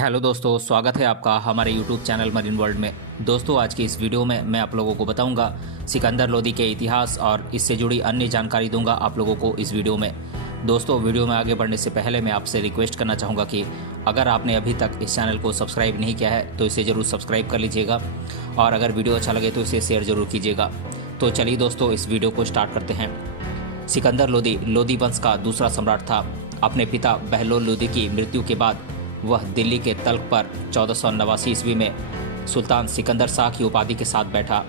Hello दोस्तों, स्वागत है आपका हमारे यूट्यूब चैनल मरीन वर्ल्ड में। दोस्तों, आज की इस वीडियो में मैं आप लोगों को बताऊंगा सिकंदर लोदी के इतिहास और इससे जुड़ी अन्य जानकारी दूंगा आप लोगों को इस वीडियो में। दोस्तों, वीडियो में आगे बढ़ने से पहले मैं आपसे रिक्वेस्ट करना चाहूँगा कि अगर आपने अभी तक इस चैनल को सब्सक्राइब नहीं किया है तो इसे ज़रूर सब्सक्राइब कर लीजिएगा और अगर वीडियो अच्छा लगे तो इसे शेयर ज़रूर कीजिएगा। तो चलिए दोस्तों, इस वीडियो को स्टार्ट करते हैं। सिकंदर लोदी लोदी वंश का दूसरा सम्राट था। अपने पिता बहलोल लोदी की मृत्यु के बाद वह दिल्ली के तल्ख पर 1489 ईस्वी में सुल्तान सिकंदर शाह की उपाधि के साथ बैठा।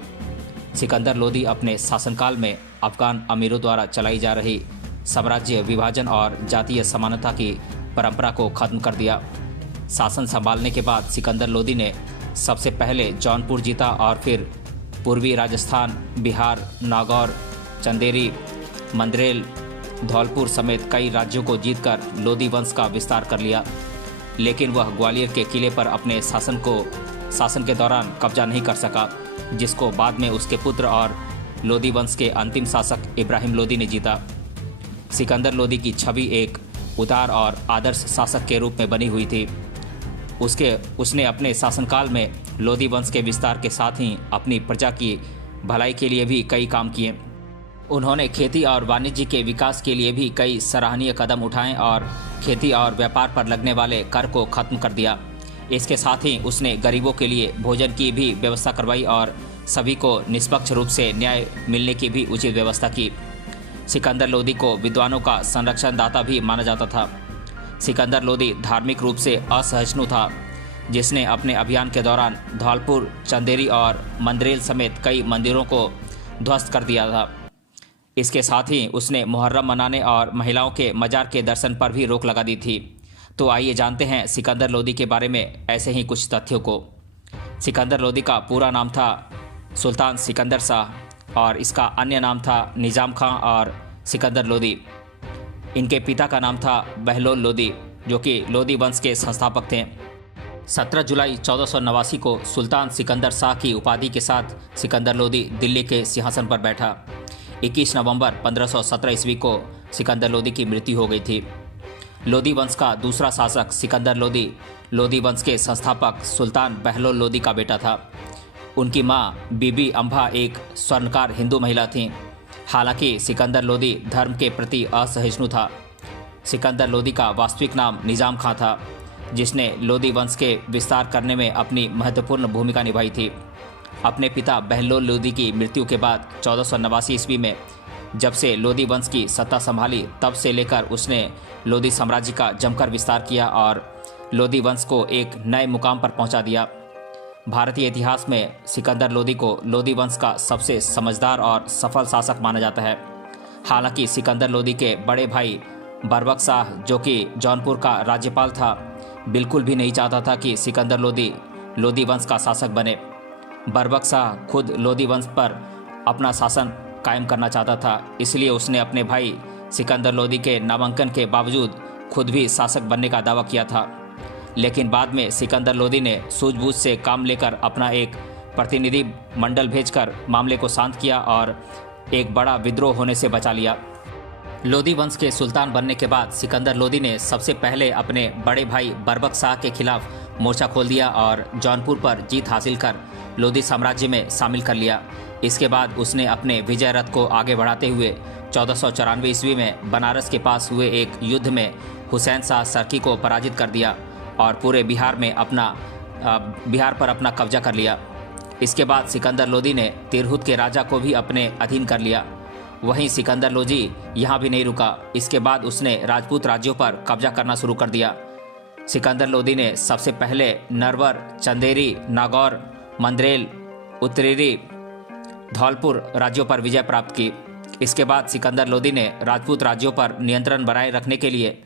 सिकंदर लोदी अपने शासनकाल में अफगान अमीरों द्वारा चलाई जा रही साम्राज्य विभाजन और जातीय समानता की परंपरा को खत्म कर दिया। शासन संभालने के बाद सिकंदर लोदी ने सबसे पहले जौनपुर जीता और फिर पूर्वी राजस्थान, बिहार, नागौर, चंदेरी, मंदरेल, धौलपुर समेत कई राज्यों को जीतकर लोदी वंश का विस्तार कर लिया। लेकिन वह ग्वालियर के किले पर अपने शासन के दौरान कब्जा नहीं कर सका, जिसको बाद में उसके पुत्र और लोदी वंश के अंतिम शासक इब्राहिम लोदी ने जीता। सिकंदर लोदी की छवि एक उदार और आदर्श शासक के रूप में बनी हुई थी। उसने अपने शासनकाल में लोदी वंश के विस्तार के साथ ही अपनी प्रजा की भलाई के लिए भी कई काम किए। उन्होंने खेती और वाणिज्य के विकास के लिए भी कई सराहनीय कदम उठाए और खेती और व्यापार पर लगने वाले कर को खत्म कर दिया। इसके साथ ही उसने गरीबों के लिए भोजन की भी व्यवस्था करवाई और सभी को निष्पक्ष रूप से न्याय मिलने की भी उचित व्यवस्था की। सिकंदर लोदी को विद्वानों का संरक्षण दाता भी माना जाता था। सिकंदर लोदी धार्मिक रूप से असहिष्णु था, जिसने अपने अभियान के दौरान धौलपुर, चंदेरी और मंदरेल समेत कई मंदिरों को ध्वस्त कर दिया था। इसके साथ ही उसने मुहर्रम मनाने और महिलाओं के मजार के दर्शन पर भी रोक लगा दी थी। तो आइए जानते हैं सिकंदर लोदी के बारे में ऐसे ही कुछ तथ्यों को। सिकंदर लोदी का पूरा नाम था सुल्तान सिकंदर शाह और इसका अन्य नाम था निज़ाम खां और सिकंदर लोदी। इनके पिता का नाम था बहलोल लोदी, जो कि लोदी वंश के संस्थापक थे। 17 जुलाई 1489 को सुल्तान सिकंदर शाह की उपाधि के साथ सिकंदर लोदी दिल्ली के सिंहासन पर बैठा। 21 नवंबर 1517 ईस्वी को सिकंदर लोदी की मृत्यु हो गई थी। लोदी वंश का दूसरा शासक सिकंदर लोदी लोदी वंश के संस्थापक सुल्तान बहलोल लोदी का बेटा था। उनकी मां बीबी अम्भा एक स्वर्णकार हिंदू महिला थीं। हालांकि सिकंदर लोदी धर्म के प्रति असहिष्णु था। सिकंदर लोदी का वास्तविक नाम निज़ाम खां था, जिसने लोदी वंश के विस्तार करने में अपनी महत्वपूर्ण भूमिका निभाई थी। अपने पिता बहलोल लोदी की मृत्यु के बाद 1489 ईस्वी में जब से लोदी वंश की सत्ता संभाली, तब से लेकर उसने लोदी साम्राज्य का जमकर विस्तार किया और लोदी वंश को एक नए मुकाम पर पहुंचा दिया। भारतीय इतिहास में सिकंदर लोदी को लोदी वंश का सबसे समझदार और सफल शासक माना जाता है। हालांकि सिकंदर लोदी के बड़े भाई बरबक शाह, जो कि जौनपुर का राज्यपाल था, बिल्कुल भी नहीं चाहता था कि सिकंदर लोदी लोदी वंश का शासक बने। बरबक शाह खुद लोदी वंश पर अपना शासन कायम करना चाहता था, इसलिए उसने अपने भाई सिकंदर लोदी के नामांकन के बावजूद खुद भी शासक बनने का दावा किया था। लेकिन बाद में सिकंदर लोदी ने सूझबूझ से काम लेकर अपना एक प्रतिनिधि मंडल भेजकर मामले को शांत किया और एक बड़ा विद्रोह होने से बचा लिया। लोदी वंश के सुल्तान बनने के बाद सिकंदर लोदी ने सबसे पहले अपने बड़े भाई बरबक शाह के खिलाफ मोर्चा खोल दिया और जौनपुर पर जीत हासिल कर लोदी साम्राज्य में शामिल कर लिया। इसके बाद उसने अपने विजय रथ को आगे बढ़ाते हुए 1494 ईस्वी में बनारस के पास हुए एक युद्ध में हुसैन शाह सरकी को पराजित कर दिया और पूरे बिहार पर अपना कब्जा कर लिया। इसके बाद सिकंदर लोदी ने तिरहुत के राजा को भी अपने अधीन कर लिया। वहीं सिकंदर लोदी यहाँ भी नहीं रुका। इसके बाद उसने राजपूत राज्यों पर कब्जा करना शुरू कर दिया। सिकंदर लोदी ने सबसे पहले नरवर, चंदेरी, नागौर, मंदरेल, उत्तरेरी, धौलपुर राज्यों पर विजय प्राप्त की। इसके बाद सिकंदर लोदी ने राजपूत राज्यों पर नियंत्रण बनाए रखने के लिए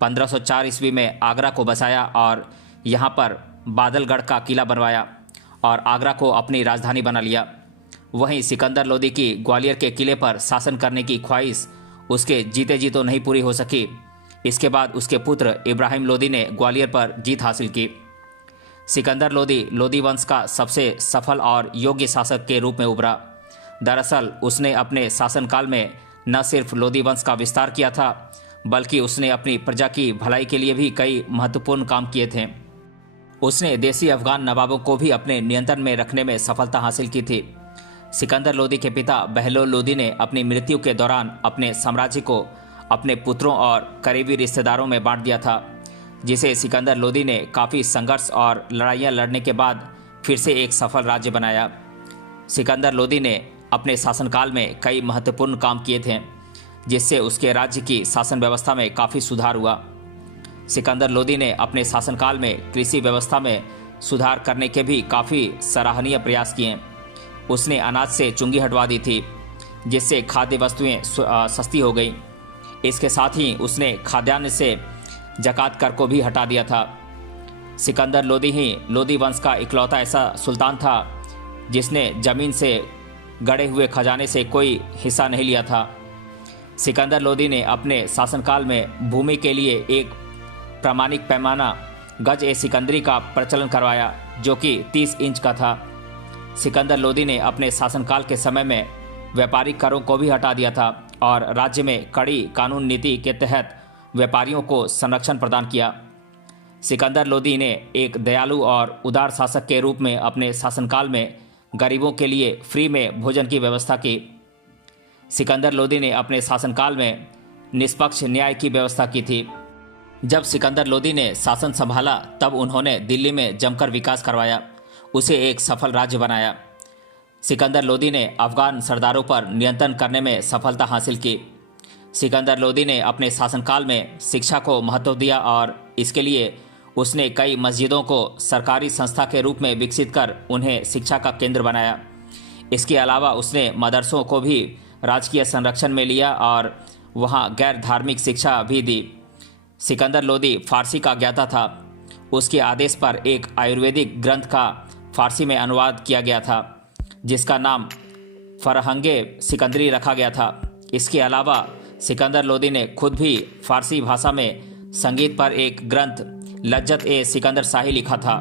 1504 ईस्वी में आगरा को बसाया और यहाँ पर बादलगढ़ का किला बनवाया और आगरा को अपनी राजधानी बना लिया। वहीं सिकंदर लोदी की ग्वालियर के किले पर शासन करने की ख्वाहिश उसके जीते जी तो नहीं पूरी हो सकी। इसके बाद उसके पुत्र इब्राहिम लोदी ने ग्वालियर पर जीत हासिल की। सिकंदर लोदी लोदी वंश का सबसे सफल और योग्य शासक के रूप में उभरा। दरअसल उसने अपने शासनकाल में न सिर्फ लोदी वंश का विस्तार किया था, बल्कि उसने अपनी प्रजा की भलाई के लिए भी कई महत्वपूर्ण काम किए थे। उसने देसी अफगान नवाबों को भी अपने नियंत्रण में रखने में सफलता हासिल की थी। सिकंदर लोदी के पिता बहलोल लोदी ने अपनी मृत्यु के दौरान अपने साम्राज्य को अपने पुत्रों और करीबी रिश्तेदारों में बांट दिया था, जिसे सिकंदर लोदी ने काफ़ी संघर्ष और लड़ाइयाँ लड़ने के बाद फिर से एक सफल राज्य बनाया। सिकंदर लोदी ने अपने शासनकाल में कई महत्वपूर्ण काम किए थे, जिससे उसके राज्य की शासन व्यवस्था में काफ़ी सुधार हुआ। सिकंदर लोदी ने अपने शासनकाल में कृषि व्यवस्था में सुधार करने के भी काफ़ी सराहनीय प्रयास किए। उसने अनाज से चुंगी हटवा दी थी, जिससे खाद्य वस्तुएं सस्ती हो गई। इसके साथ ही उसने खाद्यान्न से जकात कर को भी हटा दिया था। सिकंदर लोदी ही लोदी वंश का इकलौता ऐसा सुल्तान था जिसने जमीन से गड़े हुए खजाने से कोई हिस्सा नहीं लिया था। सिकंदर लोदी ने अपने शासनकाल में भूमि के लिए एक प्रामाणिक पैमाना गज ए सिकंदरी का प्रचलन करवाया, जो कि 30 इंच का था। सिकंदर लोदी ने अपने शासनकाल के समय में व्यापारिक करों को भी हटा दिया था और राज्य में कड़ी कानून नीति के तहत व्यापारियों को संरक्षण प्रदान किया। सिकंदर लोदी ने एक दयालु और उदार शासक के रूप में अपने शासनकाल में गरीबों के लिए फ्री में भोजन की व्यवस्था की। सिकंदर लोदी ने अपने शासनकाल में निष्पक्ष न्याय की व्यवस्था की थी। जब सिकंदर लोदी ने शासन संभाला तब उन्होंने दिल्ली में जमकर विकास करवाया, उसे एक सफल राज्य बनाया। सिकंदर लोदी ने अफगान सरदारों पर नियंत्रण करने में सफलता हासिल की। सिकंदर लोदी ने अपने शासनकाल में शिक्षा को महत्व दिया और इसके लिए उसने कई मस्जिदों को सरकारी संस्था के रूप में विकसित कर उन्हें शिक्षा का केंद्र बनाया। इसके अलावा उसने मदरसों को भी राजकीय संरक्षण में लिया और वहां गैर धार्मिक शिक्षा भी दी। सिकंदर लोदी फारसी का ज्ञाता था। उसके आदेश पर एक आयुर्वेदिक ग्रंथ का फारसी में अनुवाद किया गया था, जिसका नाम फरहंगे सिकंदरी रखा गया था। इसके अलावा सिकंदर लोदी ने खुद भी फारसी भाषा में संगीत पर एक ग्रंथ लज्जत ए सिकंदर शाही लिखा था।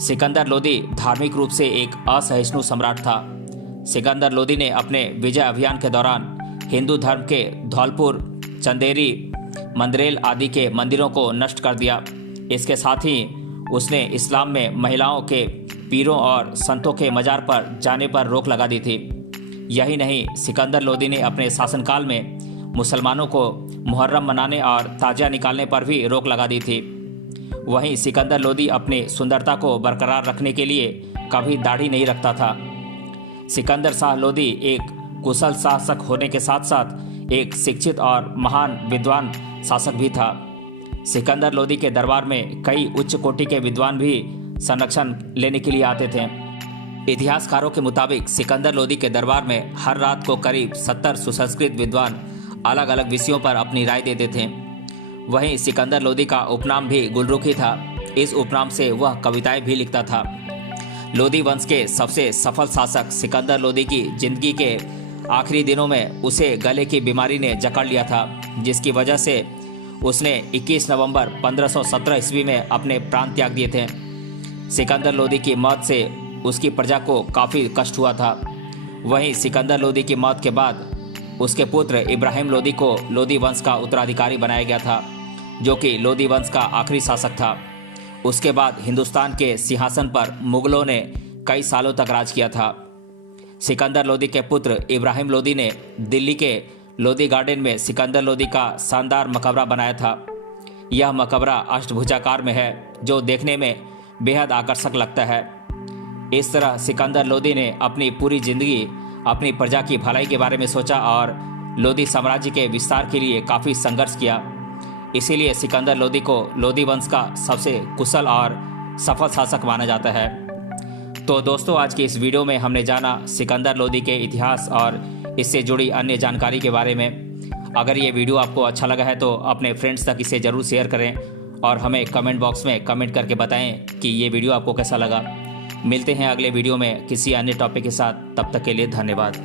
सिकंदर लोदी धार्मिक रूप से एक असहिष्णु सम्राट था। सिकंदर लोदी ने अपने विजय अभियान के दौरान हिंदू धर्म के धौलपुर, चंदेरी, मंदरेल आदि के मंदिरों को नष्ट कर दिया। इसके साथ ही उसने इस्लाम में महिलाओं के पीरों और संतों के मजार पर जाने पर रोक लगा दी थी। यही नहीं, सिकंदर लोदी ने अपने शासनकाल में मुसलमानों को मुहर्रम मनाने और ताजिया निकालने पर भी रोक लगा दी थी। वहीं सिकंदर लोदी अपनी सुंदरता को बरकरार रखने के लिए कभी दाढ़ी नहीं रखता था। सिकंदर शाह लोदी एक कुशल शासक होने के साथ साथ एक शिक्षित और महान विद्वान शासक भी था। सिकंदर लोदी के दरबार में कई उच्च कोटि के विद्वान भी संरक्षण लेने के लिए आते थे। इतिहासकारों के मुताबिक सिकंदर लोदी के दरबार में हर रात को करीब 70 सुसंस्कृत विद्वान अलग अलग विषयों पर अपनी राय देते थे। वहीं सिकंदर लोदी का उपनाम भी गुलरुखी था। इस उपनाम से वह कविताएं भी लिखता था। लोदी वंश के सबसे सफल शासक सिकंदर लोदी की जिंदगी के आखिरी दिनों में उसे गले की बीमारी ने जकड़ लिया था, जिसकी वजह से उसने 21 नवंबर 1517 ईस्वी में अपने प्राण त्याग दिए थे। सिकंदर लोदी की मौत से उसकी प्रजा को काफ़ी कष्ट हुआ था। वहीं सिकंदर लोदी की मौत के बाद उसके पुत्र इब्राहिम लोदी को लोदी वंश का उत्तराधिकारी बनाया गया था, जो कि लोदी वंश का आखिरी शासक था। उसके बाद हिंदुस्तान के सिंहासन पर मुगलों ने कई सालों तक राज किया था। सिकंदर लोदी के पुत्र इब्राहिम लोदी ने दिल्ली के लोदी गार्डन में सिकंदर लोदी का शानदार मकबरा बनाया था। यह मकबरा अष्टभुजाकार में है, जो देखने में बेहद आकर्षक लगता है। इस तरह सिकंदर लोदी ने अपनी पूरी जिंदगी अपनी प्रजा की भलाई के बारे में सोचा और लोदी साम्राज्य के विस्तार के लिए काफ़ी संघर्ष किया। इसीलिए सिकंदर लोदी को लोदी वंश का सबसे कुशल और सफल शासक माना जाता है। तो दोस्तों, आज की इस वीडियो में हमने जाना सिकंदर लोदी के इतिहास और इससे जुड़ी अन्य जानकारी के बारे में। अगर ये वीडियो आपको अच्छा लगा है तो अपने फ्रेंड्स तक इसे ज़रूर शेयर करें और हमें कमेंट बॉक्स में कमेंट करके बताएं कि ये वीडियो आपको कैसा लगा। मिलते हैं अगले वीडियो में किसी अन्य टॉपिक के साथ। तब तक के लिए धन्यवाद।